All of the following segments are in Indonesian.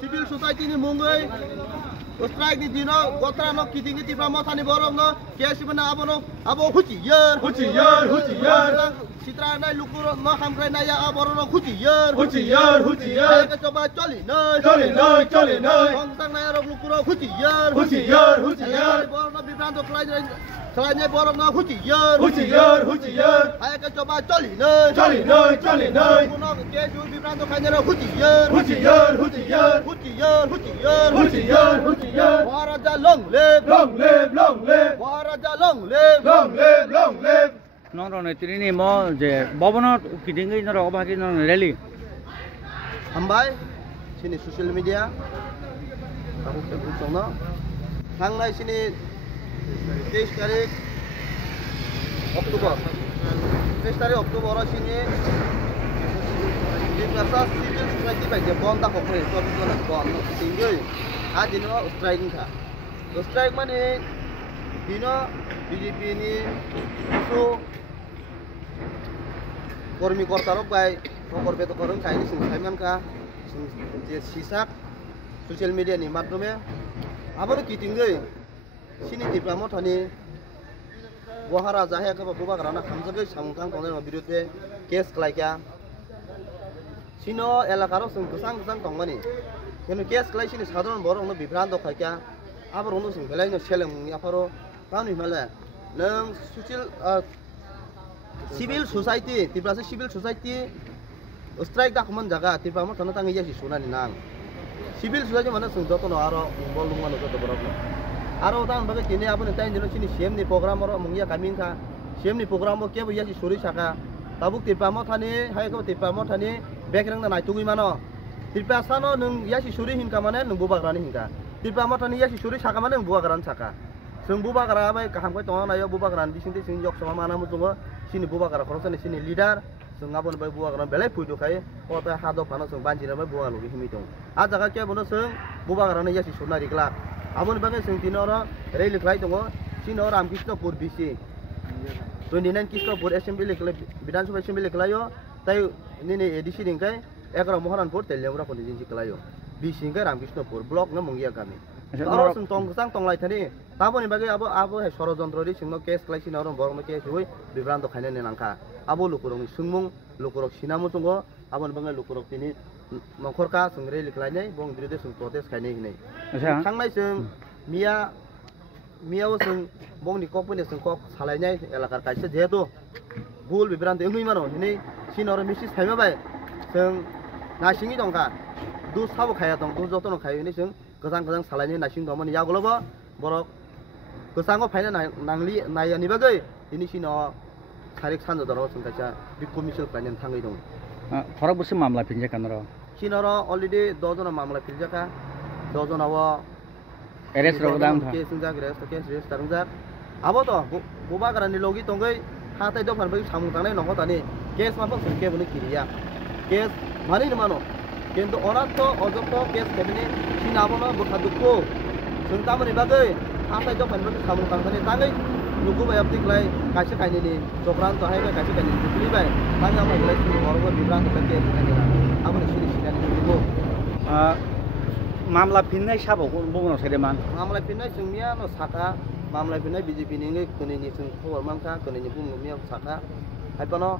Civil society ni mungai strike ni dino gotra no kitingi ti pramo thani borong no kesi bana abo hujiyer citra nai lukuro no hamkrai na ya aboro no hujiyer ka coba coli noi kongsang na ro lukuro hujiyer borong no bibranto selainnya borong no hujiyer ayo ka coba coli noi kuno kesu bibranto khanya ro hujiyer Waraja long live Waraja long live Nong ini mau je babana kitingi nara obaki nong rally Hambai sini social media aku kepucongna hangnai sini 23 tarik Oktober 23 tarik Oktober sini di masa civil society baik bonda kokre to na bon tinggi adino strike tha to strike mane dino BJP ni so kormi kortarok bai korbe to korong kai ni singaiman ka je sisak social media ni madrome abaro kitinggai sini diploma thani wahara jahe ka buba garana khamjagai samungkang tongai birude case klaika sino elakaro sing kusang tongmani kenu case klai sini sadharan borong no bibranto khaika abar ono sing belai no seleng aparo kanu mala nang civil society tibrasa civil society strike da khaman jaga tibrama thana tangi jasi sunani nang civil sudah mana sung joto no aro bolong mana joto berapa aro tang bagai kini apa nih tanya jenis sini CM ni program aro mengia kami ka CM ni program mau kiabu ya si suri saka tabuk tipa mau thani hai kau tipa mau thani background na naik tunggu mana tipa sana nung ya si suri hingga mana nung buba kerani hingga tipa mau thani ya si suri saka mana nung buba keran saka sung buba kera apa kaham kau tongan ayo buba keran di sini sing jok sama mana musuh sini buba kera korang sini leader sung ngapun bayi buah kerana belai puju kai, kota hadap karena sung banjir bayi buah logi himitung. Aja kakek bono sung buah kerana ya si sunai dikelak. Abon bagai sung tinora rel kelai tunggu, sini orang Krishnapur BC. 29 Krishnapur Assembly kelai, Bidan Sabha Assembly kelayo, tapi ini edisi dingkai, ekor Mohanpur Telemura kondisi kelayo. BC ingkai Ram Krishnapur blok ngamung ya kami. Kalau sung tong lai tadi, tapi bagai abo soro jontro di sungno case kelai sini orang borong case hui, bibran to kainen nangka. Abo lukurong sungmung lukurok sinamu tunggu abon bangai lukurok ini mengkorka sungre liklainya bong diri sung protes kainai ini kangnai sung mia sung bong di kok punya sung kok salainya elakar kaisa jeto bul bibran to ingui mano ini sinor misis kaima bai sung nasingi dongka du sabu kaya dong du joto no kayu ini sung kesang salainya nasing dong mani yagoloba borok kesango faina nangli nayani bagai ini sinor tarik 산도 들어 지금까지 비코미션 관련 상의 동. फरक बसे मामला फिनजा कानरो. सिनरो अलरेडी 2 जना मामला फिनजाका 2 जनावा एरेस्ट रोदाम था. केस संजा केस तरंजा. आबो तो बुबा गरानि लोगि तंगै हाथाय दखान बै सामु थानाय नंगौ तानि केस माबा संके बनि किरिया. केस मानि न मानो. किन्तु अनाथ अजत केस केबनि सिनाबोनो बखादुखो जों तामनि बागै हाथाय दखान बै सामु थानाय तागै lugu bayar tiklai kasih kain ini cokran tuh hai kasih kain ini beli bay tanya mau mulai sini baru gua bilang ke kain ini apa nih sini ini lugu मामला फिननाय साबो बुंनो सायदेमान मामला फिननाय जोंनिया न साका मामला फिननाय बीजेपी नि कोनिनि जों खबर मानका कोनिनि बुंनिया साका हायबानो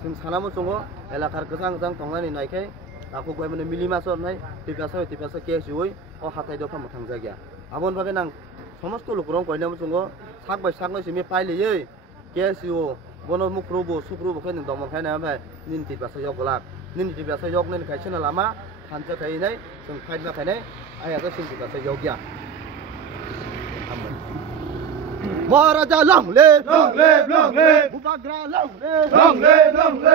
जों सानामो जोङो एलाकार गोजां तंनानै नायखाय aku gua mana milimasor nai tipasa case जुई ओ हाथाय दफा मोथां जागिया आबन बागे नां समस्त लुकुरं कयनाम जोङो साक बाय साक नै सिमे पाइलियै केस जु बनो मुख्रुबो सुख्रुबो खाय नों दमन खाय ना ओमफ्राय निन tipasa यगलाक निन tipasa यग नै खायसना लामा थानजा खायनाय जों फाइना खायनाय आया ग सिन tipasa यगिया महाराजा लंगले बुबाग्रा लंगले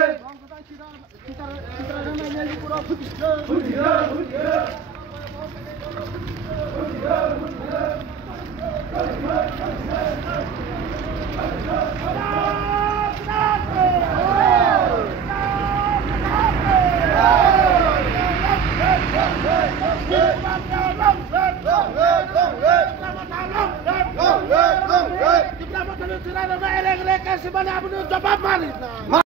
Kita mau terus